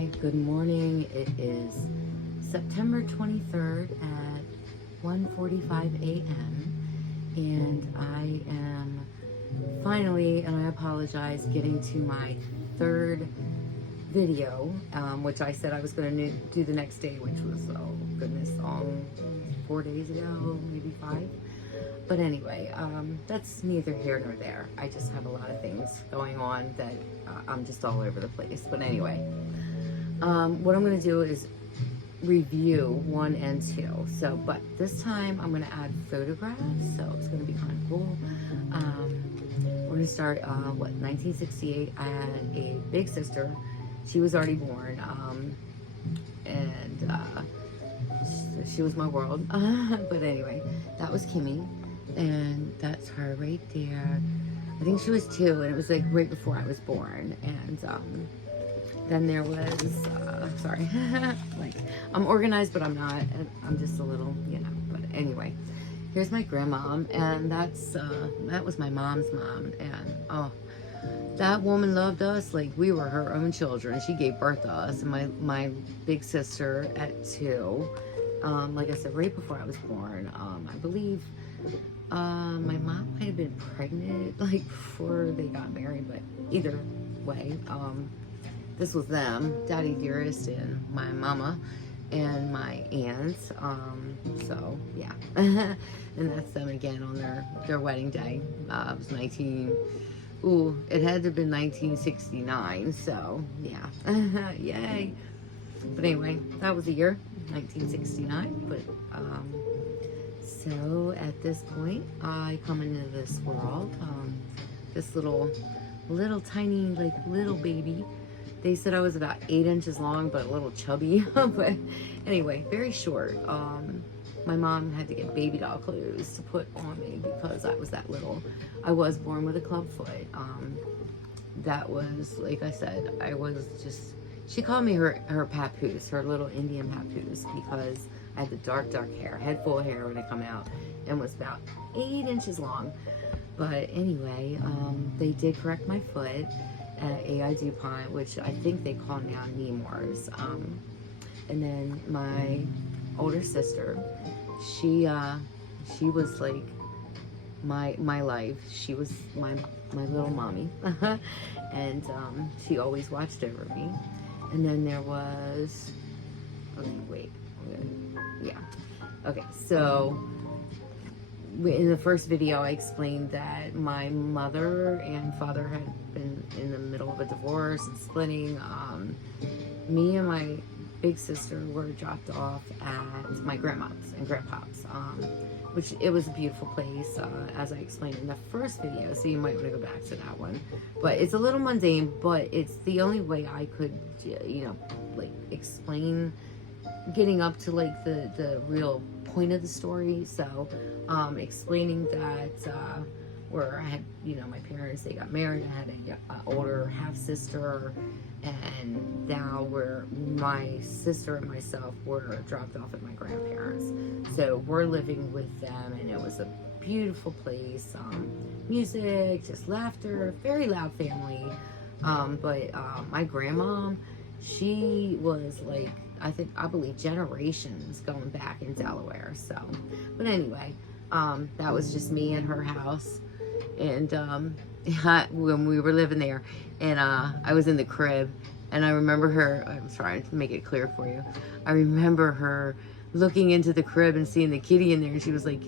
Hi, good morning. It is September 23rd at 1:45 a.m. and I am finally, and I apologize, getting to my third video, which I said I was going to do the next day, which was, oh goodness, 4 days ago, maybe 5. But anyway, that's neither here nor there. I just have a lot of things going on that I'm just all over the place. But anyway, what I'm going to do is review 1 and 2. So, but this time I'm going to add photographs, so it's going to be kind of cool. We're going to start, 1968. I had a big sister. She was already born, and she was my world. But anyway, that was Kimmy. And that's her right there. I think she was 2, and it was like right before I was born. And then there was sorry, like I'm organized, but I'm not. I'm just a little, But anyway, here's my grandmom, and that was my mom's mom. And oh, that woman loved us like we were her own children. She gave birth to us, and my big sister at 2. Like I said, right before I was born. I believe my mom might have been pregnant like before they got married, but either way, this was them, Daddy Dearest and my mama and my aunts. So yeah, and that's them again on their wedding day. It was it had to have been 1969. So yeah, yay. But anyway, that was the year 1969. But so at this point, I come into this world, this little tiny, like little baby. They said I was about 8 inches long, but a little chubby. But anyway, very short. My mom had to get baby doll clothes to put on me because I was that little. I was born with a club foot. That was, like I said, I was just, she called me her papoose, her little Indian papoose, because I had the dark hair, head full of hair when I come out, and was about 8 inches long. But anyway, they did correct my foot at AI DuPont, which I think they call now Nemours. And then my older sister, she was like my life. She was my little mommy, and she always watched over me. And then there was, okay, so in the first video I explained that my mother and father had been in the middle of a divorce and splitting. Me and my big sister were dropped off at my grandma's and grandpa's, which it was a beautiful place, as I explained in the first video, so you might want to go back to that one. But it's a little mundane, but it's the only way I could, like explain getting up to like the real point of the story. So explaining that where I had, my parents, they got married. I had an older half sister, and now where my sister and myself were dropped off at my grandparents. So we're living with them, and it was a beautiful place. Music, just laughter, very loud family. But my grandmom, she was like, I believe generations going back in Delaware. So, but anyway, that was just me at her house. And when we were living there, and I was in the crib, and I remember her, I'm trying to make it clear for you. I remember her looking into the crib and seeing the kitty in there, and she was like,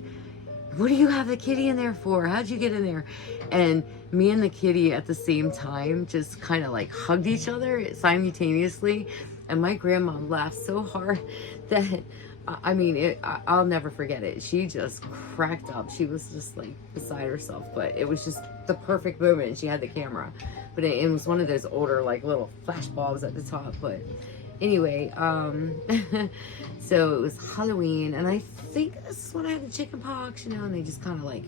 "What do you have the kitty in there for? How'd you get in there?" And me and the kitty at the same time just kind of like hugged each other simultaneously. And my grandma laughed so hard that, I'll never forget it. She just cracked up. She was just like beside herself, but it was just the perfect moment. She had the camera, but it was one of those older, like little flash bulbs at the top. But anyway, so it was Halloween, and I think this is when I had the chicken pox, and they just kind of like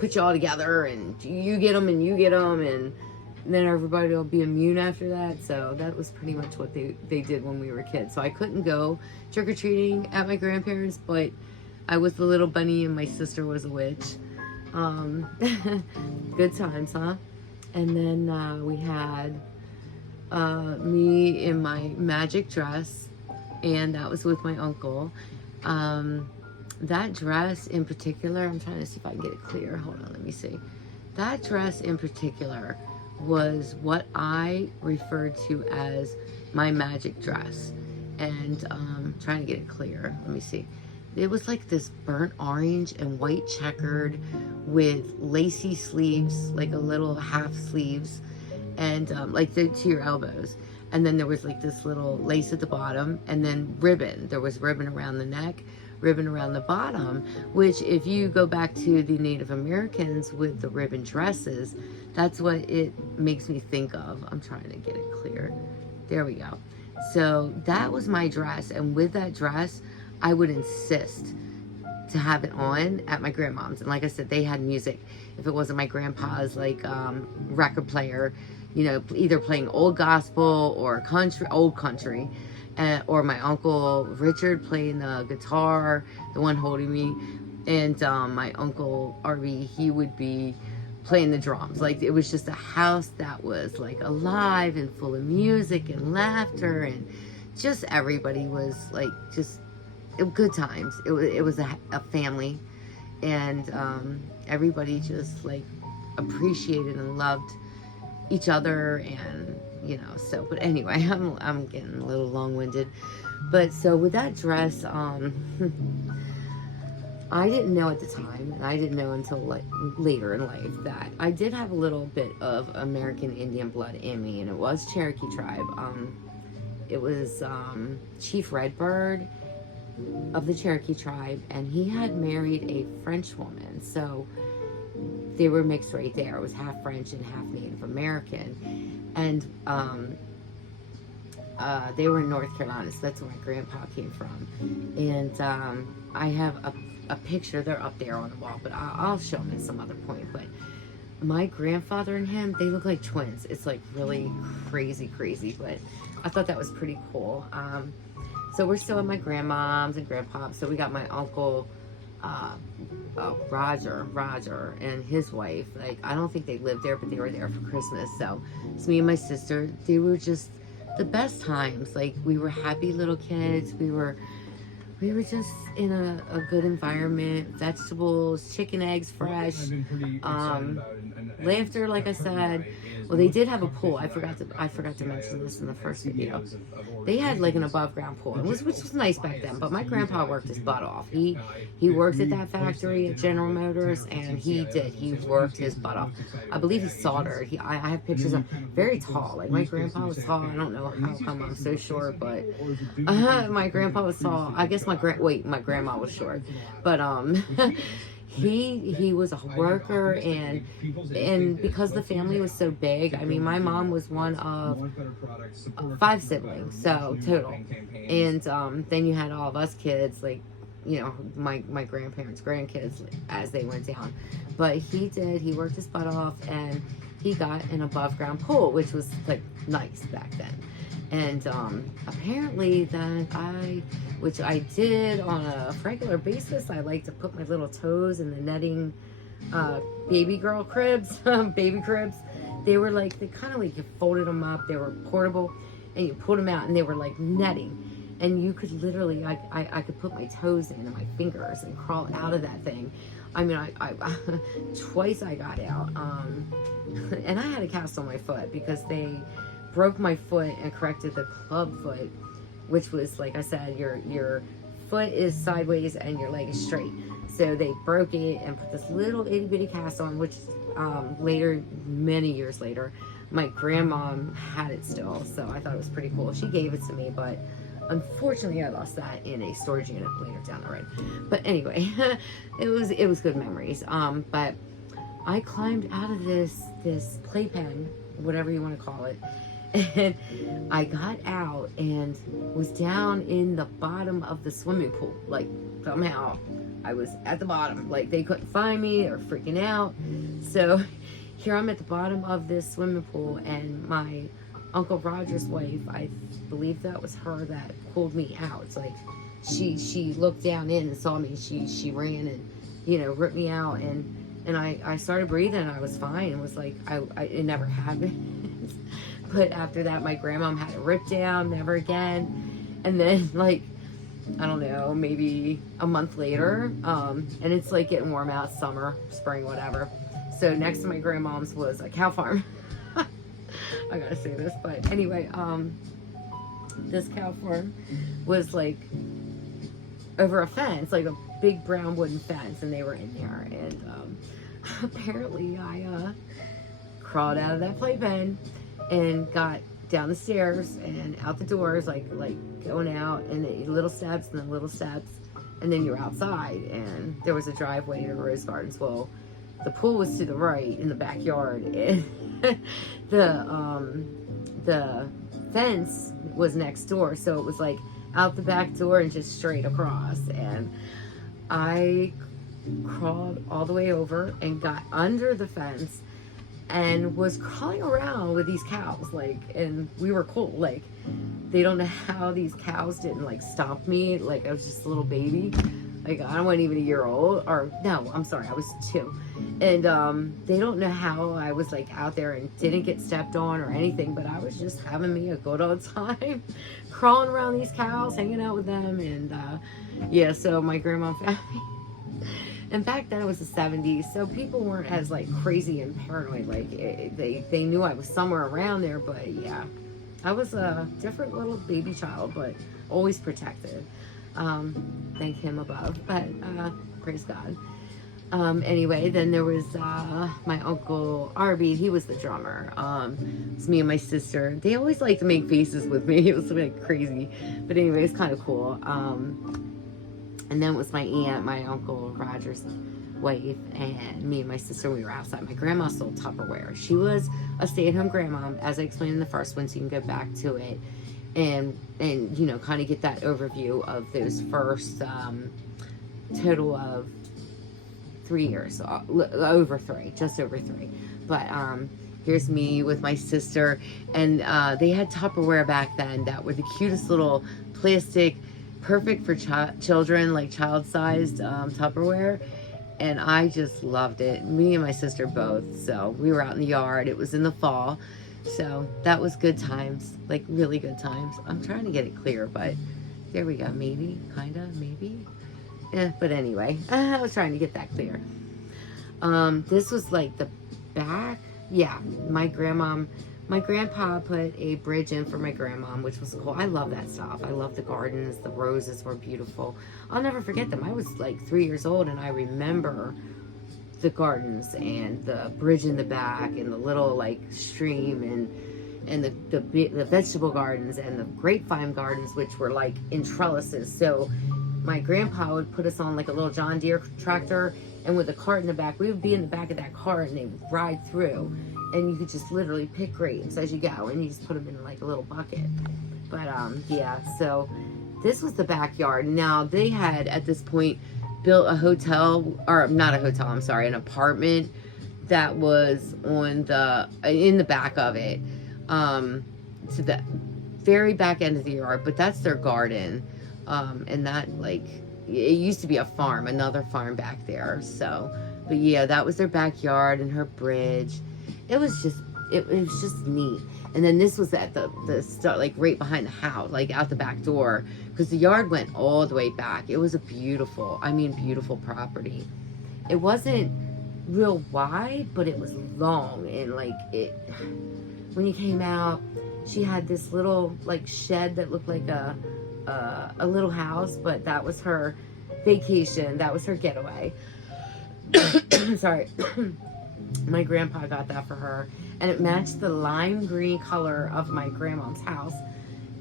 put you all together, and you get them and you get them, and then everybody will be immune after that. So that was pretty much what they did when we were kids. So I couldn't go trick-or-treating at my grandparents', but I was the little bunny and my sister was a witch. Good times, huh? And then we had me in my magic dress, and that was with my uncle. That dress in particular, I'm trying to see if I can get it clear. Hold on, let me see. That dress in particular was what I referred to as my magic dress. And trying to get it clear. Let me see. It was like this burnt orange and white checkered with lacy sleeves, like a little half sleeves, and like to your elbows. And then there was like this little lace at the bottom, and then ribbon. There was ribbon around the neck, ribbon around the bottom, which if you go back to the Native Americans with the ribbon dresses, that's what it makes me think of. I'm trying to get it clear. There we go. So that was my dress, and with that dress, I would insist to have it on at my grandmom's. And like I said, they had music. If it wasn't my grandpa's like record player, you know, either playing old gospel or country, old country, or my uncle Richard playing the guitar, the one holding me, and my uncle Arby, he would be playing the drums. Like, it was just a house that was like alive and full of music and laughter, and just everybody was like just good times. It was a family, and everybody just like appreciated and loved each other, and you know. So, but anyway, I'm getting a little long-winded. But so with that dress, I didn't know at the time, and I didn't know until like later in life, that I did have a little bit of American Indian blood in me, and it was Cherokee tribe. It was Chief Redbird of the Cherokee tribe, and he had married a French woman, so they were mixed right there. It was half French and half Native American, and they were in North Carolina, so that's where my grandpa came from. And I have a picture. They're up there on the wall, but I'll show them at some other point. But my grandfather and him, they look like twins. It's like really crazy, but I thought that was pretty cool. So we're still at my grandmom's and grandpa's. So we got my uncle Roger and his wife. Like, I don't think they lived there, but they were there for Christmas. So it's me and my sister. They were just the best times. Like, we were happy little kids. We were just in a good environment. Vegetables, chicken, eggs, fresh. Laughter, like I said. Well, they did have a pool. I forgot to mention this in the first video. They had like an above ground pool, which was nice back then. But my grandpa worked his butt off. He worked at that factory at General Motors, and he worked his butt off. I believe he soldered. I have pictures of very tall. Like, my grandpa was tall. I don't know how come I'm so short, but my grandpa was tall. I guess my grandma was short, but he was a worker, and because the family was so big, I mean, my mom was one of 5 siblings, so total, and then you had all of us kids, like, you know, my grandparents' grandkids as they went down. But he worked his butt off, and he got an above ground pool, which was like nice back then. And apparently which I did on a regular basis, I like to put my little toes in the netting baby girl cribs, baby cribs. They were like, they kind of like, you folded them up, they were portable, and you pulled them out, and they were like netting. And you could literally, I could put my toes in and my fingers and crawl out of that thing. I mean, I twice I got out, and I had a cast on my foot because they broke my foot and corrected the club foot, which was, like I said, your foot is sideways and your leg is straight. So they broke it and put this little itty bitty cast on, which later, many years later, my grandmom had it still. So I thought it was pretty cool. She gave it to me, but unfortunately I lost that in a storage unit later down the road. But anyway, it was good memories. But I climbed out of this playpen, whatever you want to call it, and I got out and was down in the bottom of the swimming pool. Like, somehow I was at the bottom. Like, they couldn't find me. They were freaking out. So here I'm at the bottom of this swimming pool, and my Uncle Roger's wife, I believe that was her that pulled me out. It's like she looked down in and saw me. She ran and, you know, ripped me out, and I started breathing, and I was fine. It was like it never happened. But after that, my grandmom had it ripped down, never again. And then, like, I don't know, maybe a month later, and it's like getting warm out, summer, spring, whatever. So next to my grandmom's was a cow farm. I gotta say this, but anyway, this cow farm was like over a fence, like a big brown wooden fence, and they were in there. And apparently I crawled out of that playpen and got down the stairs and out the doors, like going out, and the little steps and then little steps, and then you're outside. And there was a driveway to Rose Gardens. Well, the pool was to the right in the backyard, and the fence was next door, so it was like out the back door and just straight across. And I crawled all the way over and got under the fence and was crawling around with these cows, like, and we were cool, like, they don't know how these cows didn't like stomp me, like I was just a little baby, like I wasn't even a year old, or no, I'm sorry, I was 2. And they don't know how I was like out there and didn't get stepped on or anything, but I was just having me a good old time crawling around these cows, hanging out with them. And yeah, so my grandma found me. And back then it was the 70s, so people weren't as like crazy and paranoid. Like they knew I was somewhere around there, but yeah, I was a different little baby child, but always protected. Thank him above, but praise God. Anyway, then there was my uncle Arby. He was the drummer. It's me and my sister. They always like to make faces with me. It was like crazy, but anyway, it's kind of cool. And then it was my aunt, my uncle Roger's wife, and me and my sister. We were outside. My grandma sold Tupperware. She was a stay-at-home grandma, as I explained in the first one, so you can go back to it and you know, kind of get that overview of those first total of 3 years, over 3, just over 3. But here's me with my sister, and they had Tupperware back then that were the cutest little plastic, perfect for children, like child-sized Tupperware, and I just loved it. Me and my sister both. So we were out in the yard. It was in the fall, so that was good times, like really good times. I'm trying to get it clear, but there we go. Maybe, kinda, maybe. Yeah, but anyway, I was trying to get that clear. This was like the back. Yeah, my grandpa put a bridge in for my grandma, which was cool. I love that stuff. I love the gardens. The roses were beautiful. I'll never forget them. I was like 3 years old, and I remember the gardens and the bridge in the back and the little like stream and the vegetable gardens and the grapevine gardens, which were like in trellises. So my grandpa would put us on like a little John Deere tractor, and with a cart in the back, we would be in the back of that cart, and they would ride through, and you could just literally pick grapes as you go, and you just put them in like a little bucket. But yeah, so this was the backyard. Now they had at this point built a hotel, or not a hotel, I'm sorry, an apartment that was on the in the back of it, to the very back end of the yard. But that's their garden, and that, like, it used to be a farm, another farm back there. So, but yeah, that was their backyard and her bridge. It was just neat. And then this was at the start, like right behind the house, like out the back door, because the yard went all the way back. It was a beautiful, I mean, beautiful property. It wasn't real wide, but it was long, and like when you came out, she had this little like shed that looked like a little house, but that was her vacation. That was her getaway. Sorry. My grandpa got that for her, and it matched the lime green color of my grandma's house.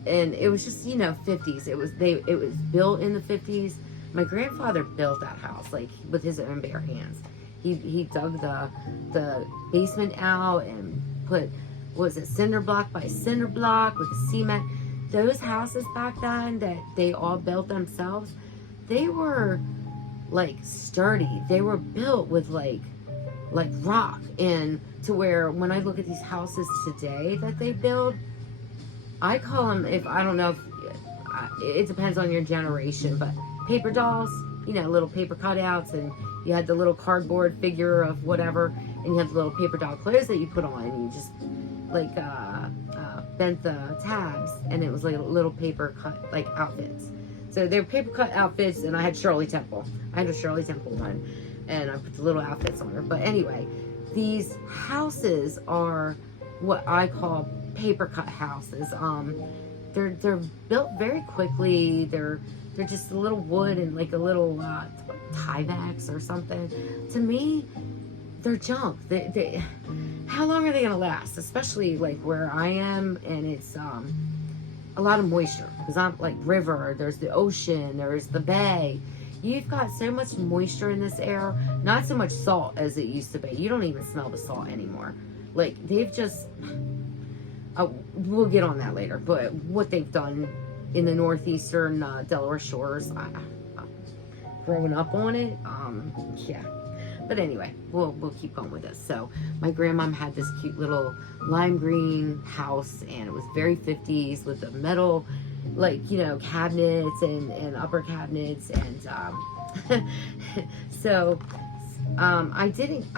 And it was just, you know, 50s. It was built in the 50s. My grandfather built that house like with his own bare hands. He dug the basement out and put, what was it, cinder block by cinder block with the cement. Those houses back then that they all built themselves, they were like sturdy. They were built with like rock, and to where when I look at these houses today that they build, I call them, if I don't know if it depends on your generation, but paper dolls, you know, little paper cutouts, and you had the little cardboard figure of whatever, and you had the little paper doll clothes that you put on, and you just like bent the tabs, and it was like little paper cut like outfits. So they were paper cut outfits, and I had Shirley Temple. I had a Shirley Temple one, and I put the little outfits on her. But anyway, these houses are what I call paper cut houses. They're built very quickly. They're just a little wood and like a little Tyvek or something. To me, they're junk. They how long are they gonna last? Especially like where I am, and it's a lot of moisture, because I'm like river, there's the ocean, there's the bay. You've got so much moisture in this air, not so much salt as it used to be. You don't even smell the salt anymore. Like they've just, we'll get on that later, but what they've done in the northeastern Delaware shores, growing up on it, yeah. But anyway, we'll keep going with this. So my grandmom had this cute little lime green house, and it was very 50s with the metal, like, you know, cabinets and upper cabinets. And so I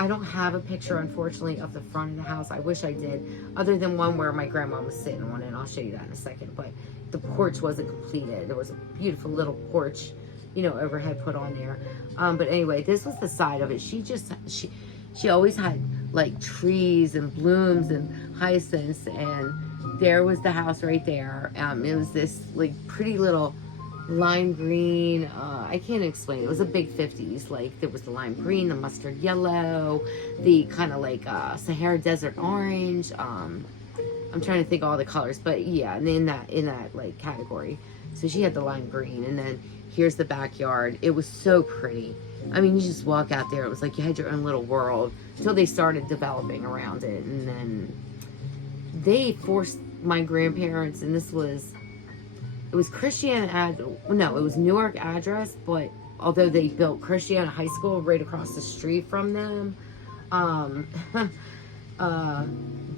don't have a picture, unfortunately, of the front of the house. I wish I did, other than one where my grandma was sitting on it, and I'll show you that in a second. But the porch wasn't completed. There was a beautiful little porch, you know, overhead put on there. But anyway, this was the side of it. She always had like trees and blooms and hyacinths, and there was the house right there. It was this like pretty little lime green. I can't explain. It was a big 50s. Like there was the lime green, the mustard yellow, the kind of like Sahara Desert orange. I'm trying to think of all the colors, but yeah, and in that like category. So she had the lime green, and then here's the backyard. It was so pretty. I mean, you just walk out there. It was like you had your own little world until they started developing around it. And then they forced my grandparents, and it was Christiana, no, it was Newark address, but although they built Christiana High School right across the street from them,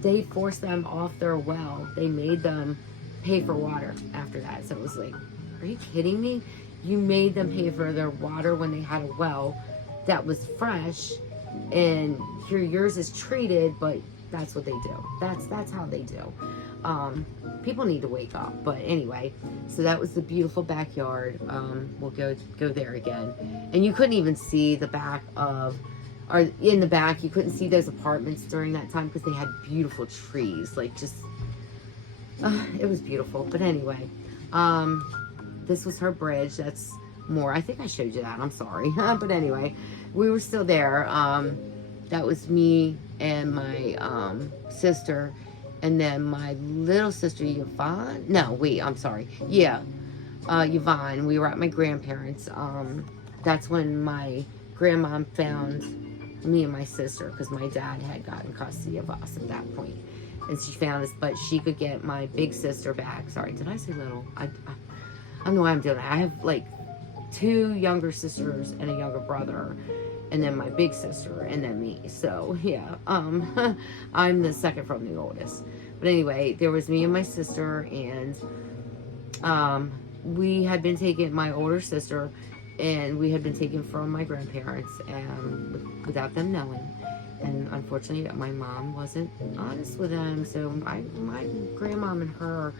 they forced them off their well. They made them pay for water after that. So it was like, are you kidding me? You made them pay for their water when they had a well that was fresh, and here yours is treated, but that's what they do. That's how they do. People need to wake up. But anyway, so that was the beautiful backyard. We'll go there again. And you couldn't even see the back of, or in the back, you couldn't see those apartments during that time because they had beautiful trees. Like just, it was beautiful. But anyway, this was her bridge. That's more. I think I showed you that. I'm sorry. But anyway, we were still there. That was me and my sister. And then my little sister, Yvonne. No, wait, I'm sorry. Yeah, Yvonne. We were at my grandparents'. That's when my grandma found me and my sister, because my dad had gotten custody of us at that point. And she found us, but she could get my big sister back. Sorry, did I say little? I don't know why I'm doing that. I have like 2 younger sisters and a younger brother, and then my big sister, and then me. So yeah, I'm the second from the oldest. But anyway, there was me and my sister, and we had been taken, my older sister, and we had been taken from my grandparents, and without them knowing. And unfortunately, my mom wasn't honest with them. So my grandmom and her,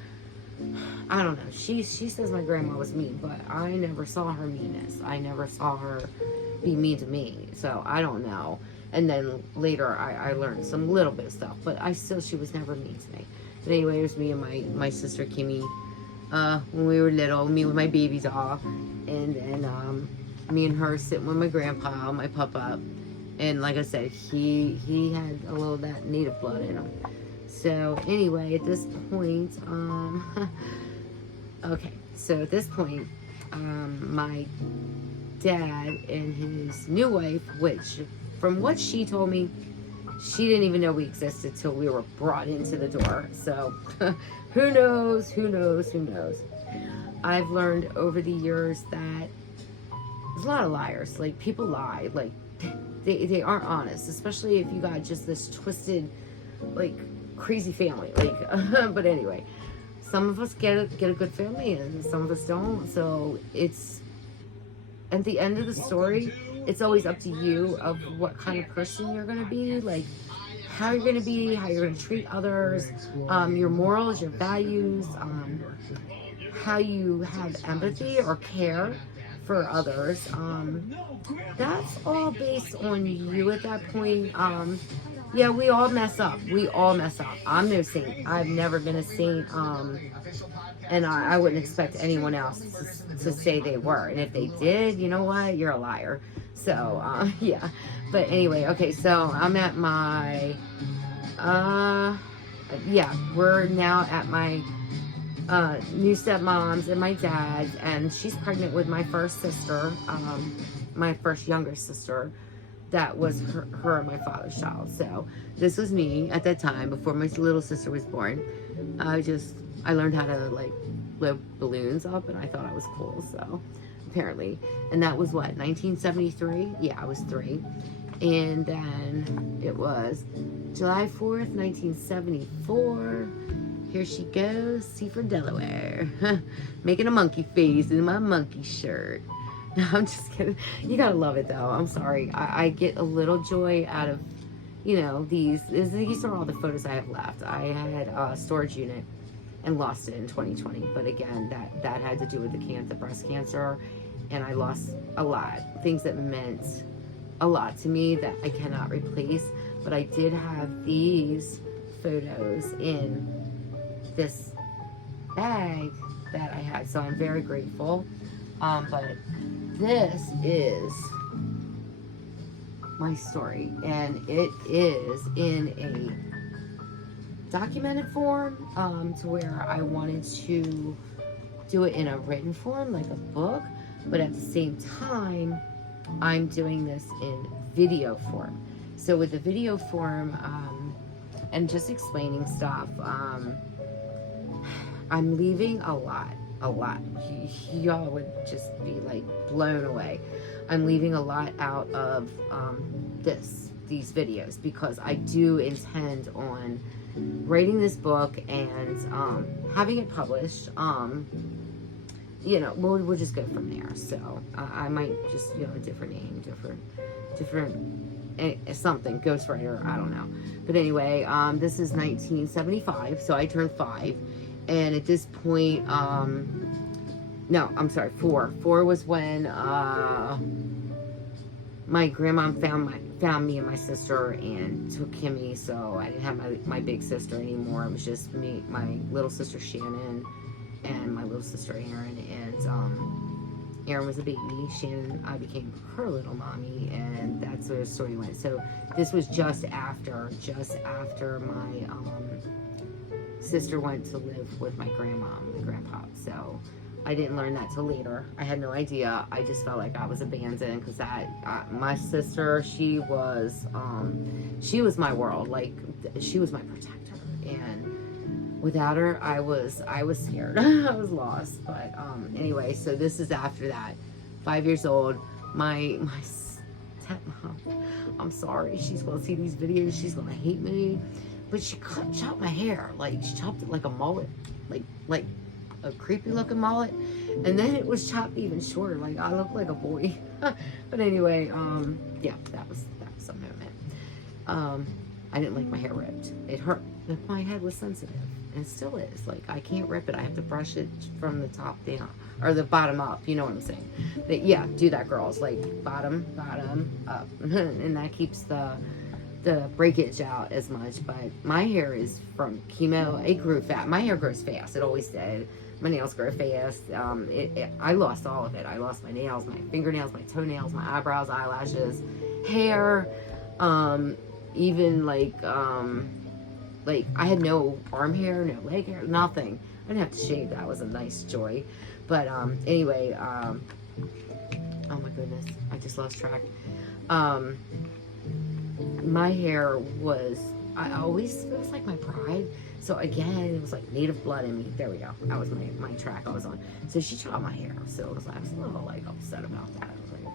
I don't know. She says my grandma was mean, but I never saw her meanness. I never saw her be mean to me. So I don't know. And then later I learned some little bit of stuff, but she was never mean to me. But anyway, it was me and my sister Kimmy when we were little, me with my baby doll, and me and her sitting with my grandpa, my papa. And like I said, he had a little of that native blood in him. So anyway, at this point, okay, so at this point, my dad and his new wife, which from what she told me, she didn't even know we existed till we were brought into the door. So who knows? I've learned over the years that there's a lot of liars. Like, people lie. Like, they aren't honest, especially if you got just this twisted, like, crazy family. Like, but anyway, some of us get a good family, and some of us don't. So it's, at the end of the story, it's always up to you of what kind of person you're gonna be. Like, how you're going to be, how you're going to treat others, your morals, your values, how you have empathy or care for others. That's all based on you at that point. Yeah, we all mess up. We all mess up. I'm no saint. I've never been a saint. And I wouldn't expect anyone else to say they were. And if they did, you know what? You're a liar. So, yeah. But anyway, okay, so I'm at my, yeah, we're now at my new stepmom's and my dad's, and she's pregnant with my first sister, my first younger sister. That was her and my father's child. So this was me at that time before my little sister was born. I learned how to like blow balloons up, and I thought I was cool. So apparently, and that was what, 1973? Yeah, I was 3. And then it was July 4th, 1974. Here she goes, see for Delaware, making a monkey face in my monkey shirt. No, I'm just kidding. You gotta love it though. I'm sorry. I get a little joy out of, you know, these are all the photos I have left. I had a storage unit and lost it in 2020. But again, that had to do with the breast cancer. And I lost a lot. Things that meant a lot to me that I cannot replace. But I did have these photos in this bag that I had. So I'm very grateful. But this is my story, and it is in a documented form, to where I wanted to do it in a written form, like a book, but at the same time, I'm doing this in video form. So with the video form, and just explaining stuff, I'm leaving a lot. Y'all would just be like blown away. I'm leaving a lot out of these videos, because I do intend on writing this book and having it published. You know, we'll just go from there. So I might just, you know, a different name, different something, ghostwriter, I don't know. But anyway, this is 1975, so I turned 5. And at this point, no, I'm sorry, 4. 4 was when my grandma found me and my sister and took Kimmy. So I didn't have my big sister anymore. It was just me, my little sister Shannon, and my little sister Erin. And Erin was a baby. Shannon, I became her little mommy, and that's where the story went. So this was just after my sister went to live with my grandma and grandpa. So I didn't learn that till later. I had no idea. I just felt like I was abandoned, because my sister, she was my world. Like, she was my protector, and without her, I was scared. I was lost. But anyway, so this is after that. 5 years old. My stepmom, I'm sorry, she's gonna see these videos. She's gonna hate me. But she chopped my hair. Like, she chopped it like a mullet. Like a creepy looking mullet. And then it was chopped even shorter. Like, I look like a boy. But anyway, yeah, that was a moment. I didn't like my hair ripped. It hurt. My head was sensitive. And it still is. Like, I can't rip it. I have to brush it from the top down. Or the bottom up. You know what I'm saying? But yeah, do that, girls. Like, bottom, up. And that keeps the breakage out as much. But my hair is from chemo. It grew fast. My hair grows fast. It always did. My nails grow fast. I lost all of it. I lost my nails, my fingernails, my toenails, my eyebrows, eyelashes, hair, even like I had no arm hair, no leg hair, nothing. I didn't have to shave. That was a nice joy. But anyway, oh my goodness, I just lost track. My hair was, it was like my pride. So again, it was like native blood in me. There we go. That was my track I was on. So she chopped my hair. So I was a little like upset about that. I was like,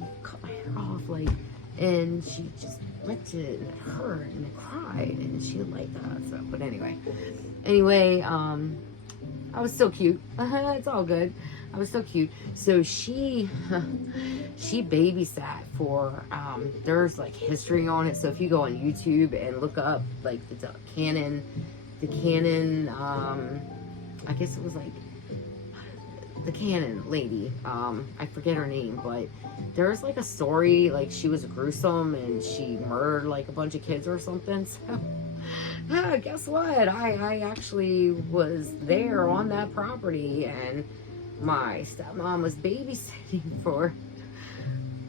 you cut my hair off, like, and she just ripped it, and it hurt, and it cried, and she didn't like that. So, but anyway, I was still cute. It's all good. I was so cute. So she babysat for, there's like history on it. So if you go on YouTube and look up like the canon, I guess it was like the canon lady, I forget her name, but there's like a story, like she was gruesome and she murdered like a bunch of kids or something. So yeah, guess what? I actually was there on that property, and my stepmom was babysitting for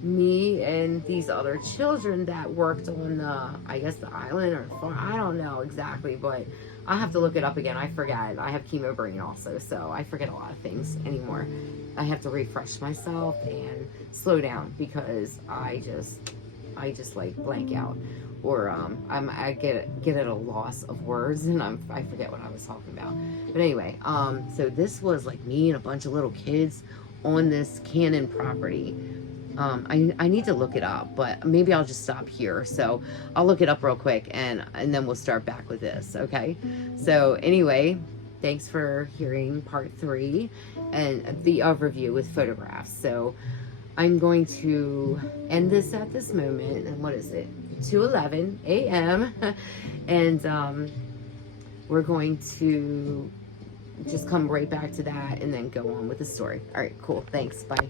me and these other children that worked on the, I guess the island or farm. I don't know exactly, but I'll have to look it up again. I forget. I have chemo brain also, so I forget a lot of things anymore. I have to refresh myself and slow down because I just like blank out, or I get at a loss of words, and I forget what I was talking about. But anyway, so this was like me and a bunch of little kids on this Cannon property. I need to look it up, but maybe I'll just stop here. So I'll look it up real quick, and then we'll start back with this, okay? So anyway, thanks for hearing part 3 and the overview with photographs. So I'm going to end this at this moment, and what is it? 2:11 a.m. and we're going to just come right back to that and then go on with the story. All right, cool. Thanks. Bye.